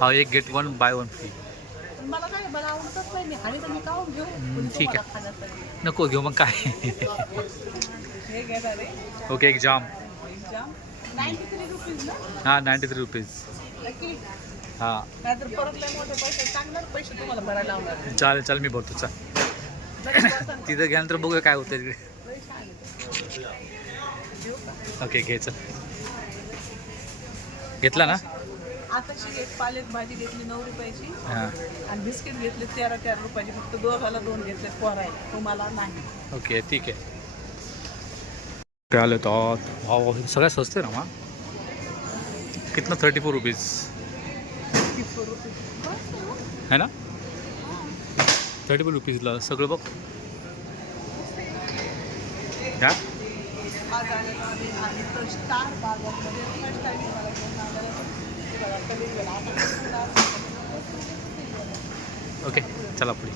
हा, एक gate 1 bye 1 free. मला काय मला आवडतच नाही. मी आणि तर मी काहून घेऊ. ठीक आहे, नको घेऊ मग काय. हे घ्या रे. ओके, एक जाम. जाम 93 रुपीज ना. हां, 93 रुपीज. हां, नाहीतर परत लय मोठे पैसे चांगले पैसे तुम्हाला भरायला लावणार. चालेल चालेल, मी भरतो. चल तिथं गेल्यानंतर बघूया काय होतं तिकडे. ओके, घे चल. घेतला ना. आताशी एक पालेत भाजी घेतली 9 रुपयाची हां, आणि बिस्किट घेतले 13 रुपयाची. फक्त दोघाला 2 घेतले पोरायला, तुम्हाला नाही. ओके ठीक आहे. काय आलं तर भाव सगळ्यात स्वस्त आहे ना. मग कितना 34 रुपीज 54 रुपये है ना. 34 रुपीजला सगळं बघ. घ्या. आज आलेलो आम्ही तर स्टार बाजारमध्ये फर्स्ट टाइम मला घेऊन आलेलं. ते बघा कमी गेला. ओके, चला पुढे.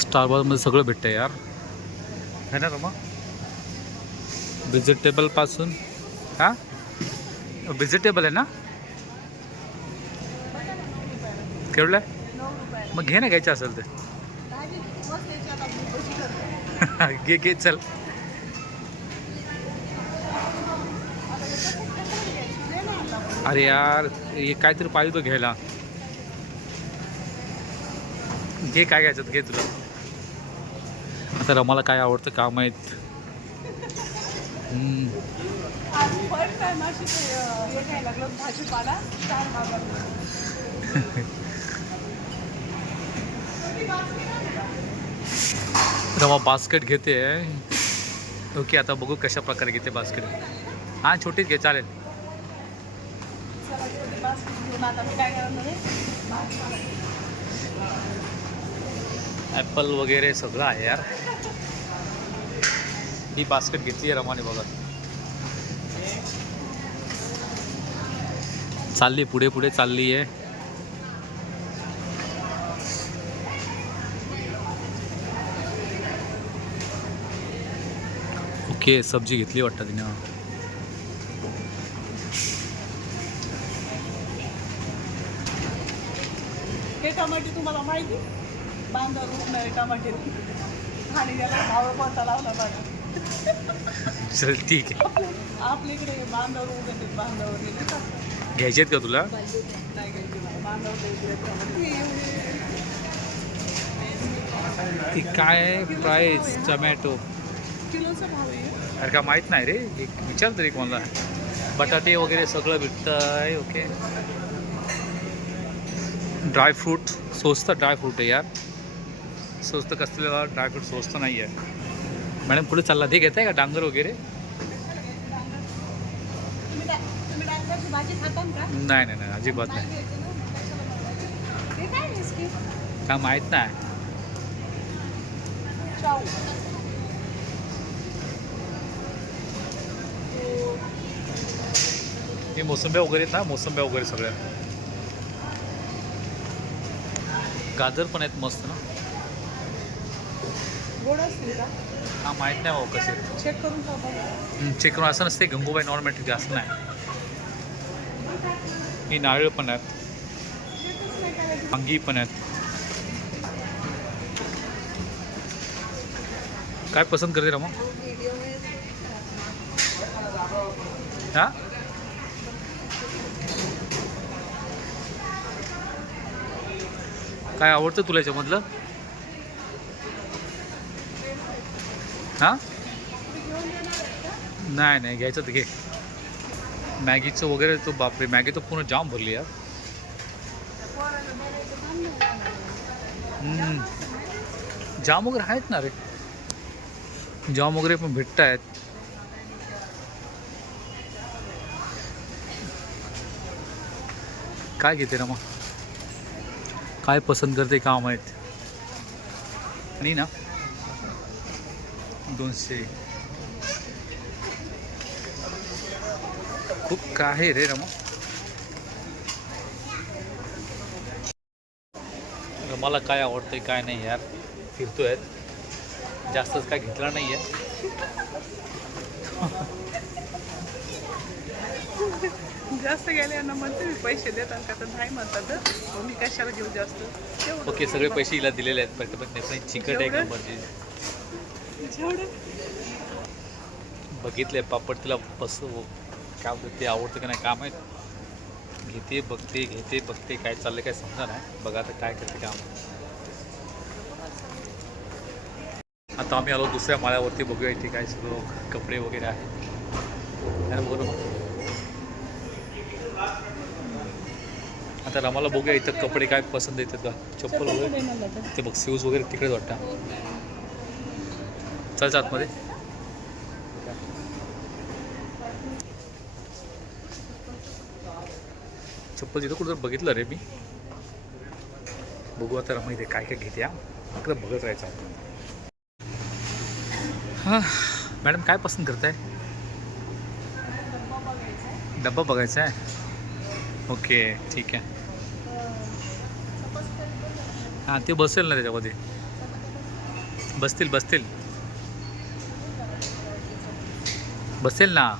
स्टारबक्समध्ये सगळं भेटतं यार, है ना रमा. व्हेजिटेबलपासून. हां, व्हेजिटेबल आहे ना. केवढलं आहे. 9 रुपयाला मग घे ना, घ्यायचं असेल तर. भाजी मस्त याच्यात आपली भजी करतो. घे घे चल. अरे यार, हे काहीतरी पाहिजे तो घ्यायला. घे, काय घ्यायचं घे तुला. आता रमाला काय आवडतं का माहीत. फर्स्ट टाइम अशी हे घ्यायला लागलं भाजीपाला स्टार बाजारमध्ये. रमा बास्केट घेते. ओके, आता बघू कशा प्रकारे घेते बास्केट. हां, छोटीच घे चालेल. चला छोटी बास्केट घेऊन आता मी काय करणार आहे. ॲपल वगैरे सगळं आहे यार. ही बास्केट घेतली आहे रमाने बघा. चालली पुढे पुढे चालली आहे. ओके, सब्जी घेतली वाटतं तिने. हे टमाटे तुम्हाला माहिती बांधा रूप नाही टमाटे आणि त्याला भाव कोणता लावला बघा. चल ठीक आहे. आपल्या इकडे बांधावर उगवते बांधावर घ्यायचे आहेत का तुला. नाही घ्यायची मला बांधावर ती काय आहे प्राईस. टमॅटो किलोचा भाव आहे. अरे का माहीत नाही रे, एक विचार तरी कोणाला. बटाटे वगैरे सगळं भेटतं आहे. ओके, ड्रायफ्रूट स्वस्त. ड्रायफ्रूट आहे यार, स्वस्त कसलेला ड्रायफ्रूट स्वस्त नाही आहे. मॅडम पुढे चालला. ते घेत आहे का डांगर वगैरे. तुम्ही डांगराची भाजी खाता का. नाही नाही नाही, अजिबात नाही. हे काय बिस्किट काय माहीत नाही. चाऊ हे मोसंब्या वगैरे आहेत ना, मोसंब्या वगैरे सगळ्या. गाजर पण आहेत मस्त ना. गोड असतील का. हा, माहीत नाही भाऊ कसे. चेक करून खाऊ. चेक करून असं नसते. गंगूबाई नॉर्मॅटिक असं नाही. ही नारळ पण आहेत, वांगी पण आहेत. काय पसंत करते रमा. हां, काय आवडतं तुला याच्यामधलं. हां, नाही नाही घ्यायचं तर घे. मॅगीचं वगैरे तो बापरे, मॅगी तर पूर्ण जाम भरली यार. जाम वगैरे आहेत ना रे, जाम वगैरे पण भेटत आहेत. काय घेते रमा, काय पसंत करते का माहीत. आणि ना 200 खूप काय आहे रे रमा. रमाला काय आवडतंय काय नाही यार. फिरतोय, जास्तच काय घेतला नाही आहे. जास्त गेल्यानं म्हणते मी पैसे देतात का तर नाही म्हणतात मग मी कशाला घेऊ जास्त तेवढं. ओके सगळे पैसे हिला दिलेले आहेत पण चिकट आहे जेवढं? नंबरची जेवढं बघितलंय पापड तिला बस काय होतं ते आवडतं का नाही काम आहे घेते बघते काय चाललंय काय समजा नाही बघा आता काय करते काम. आता आम्ही आलो दुसऱ्या माळ्यावरती बघूया इथे काय सगळं कपडे वगैरे आहेत बरोबर. आता रमाला बघूया इथं कपडे काय पसंत येतात का चप्पल वगैरे ते बघ शूज वगैरे तिकडेच वाटतं. चल आतमध्ये चप्पल तिथं कुठं बघितलं रे मी बघू आता रमा इथे काय काय घेते फक्त बघत राहायचं. हां मॅडम काय पसंत करताय डब्बा बघायचा आहे ओके ठीक आहे. हां ते बसेल ना त्याच्यामध्ये बसेल ना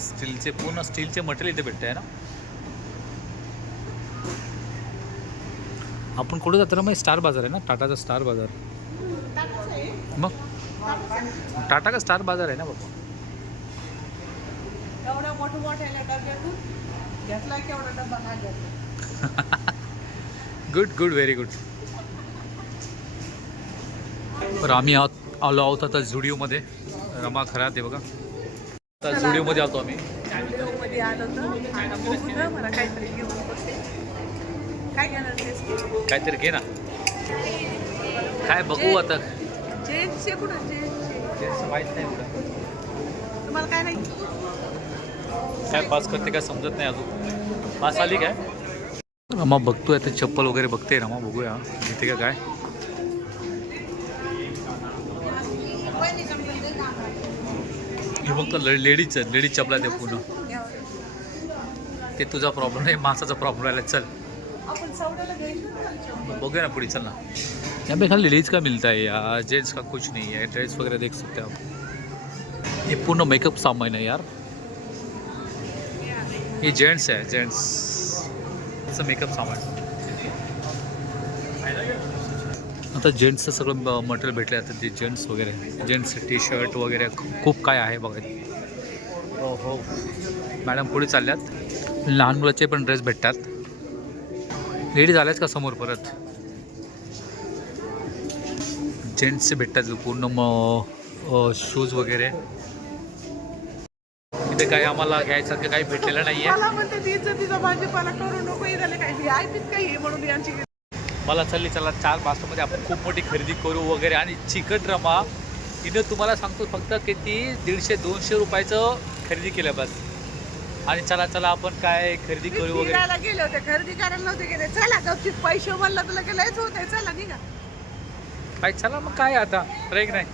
स्टीलचे पूर्ण स्टीलचे मटेरियल इथे भेटत आहे ना. आपण कुठे जातो ना मग स्टार बाजार आहे ना टाटाचा स्टार बाजार मग टाटा का स्टार बाजार आहे ना बाबा. एवढ्या मोठ्या डब्यातून घेतला केवढा डब्बा नाही घेतला. Good very good. तर आम्ही आलो आहोत आता झुडिओमध्ये रमा खरात आहे बघा आता झुडिओमध्ये आलो आम्ही. मध्ये आलो तर आता बघू ना मला काहीतरी घेऊन बसते. काय घेणार काहीतरी घे ना काय बघू आता जेंट्सचे कुठं जेंट्सचे माहीत नाही एवढं तुम्हाला काय नाही काय पास करते काय समजत नाही अजून पास आली काय. रमा बघतोय आता चप्पल वगैरे बघते रमा बघूया घेते का काय. हे फक्त लेडीज चपला ते पूर्ण ते तुझा प्रॉब्लेम आहे माझाचा प्रॉब्लेम राहिला. चल आपण सौद्याला घ्यायचं बघूया ना पुढे चल ना. यहाँ पे खाली लेडीज़ का मिलता है यार जेंट्स का कुछ नहीं है. ड्रेस वगैरह देख सकते हैं आप. ये पूर्ण मेकअप सामान है यार. ये जेंट्स है जेंट्स मेकअप सामान. आता जेंट्सचं सगळं मटेरियल भेटलं आता जे जेंट्स वगैरे जेंट्स टी शर्ट वगैरे खूप काय आहे बघा. हो हो मॅडम पुढे चालल्यात. लहान मुलाचे पण ड्रेस भेटतात. लेडीज आल्याच का समोर परत जेंट्सचे भेटतात पूर्ण शूज वगैरे. इथे काही आम्हाला घ्यायसारखं काही भेटलेलं नाही आहे. मला म्हणते तिचा भाजीपाला करू नको इथले काही ऐकत काही म्हणून यांची मला चला 4 वाजतामध्ये आपण खूप मोठी खरेदी करू वगैरे. आणि चिकट रमा तिनं तुम्हाला सांगतो फक्त किती 150-200 रुपयाचं खरेदी केलं बस. आणि चला आपण काय खरेदी करू वगैरे. फिरायला गेले होते खरेदी करायला नव्हते गेले. चला गपचीप पैसे म्हणलं तुला गेलायच होते चला निघा काय चला मग काय आता ब्रेक नाही.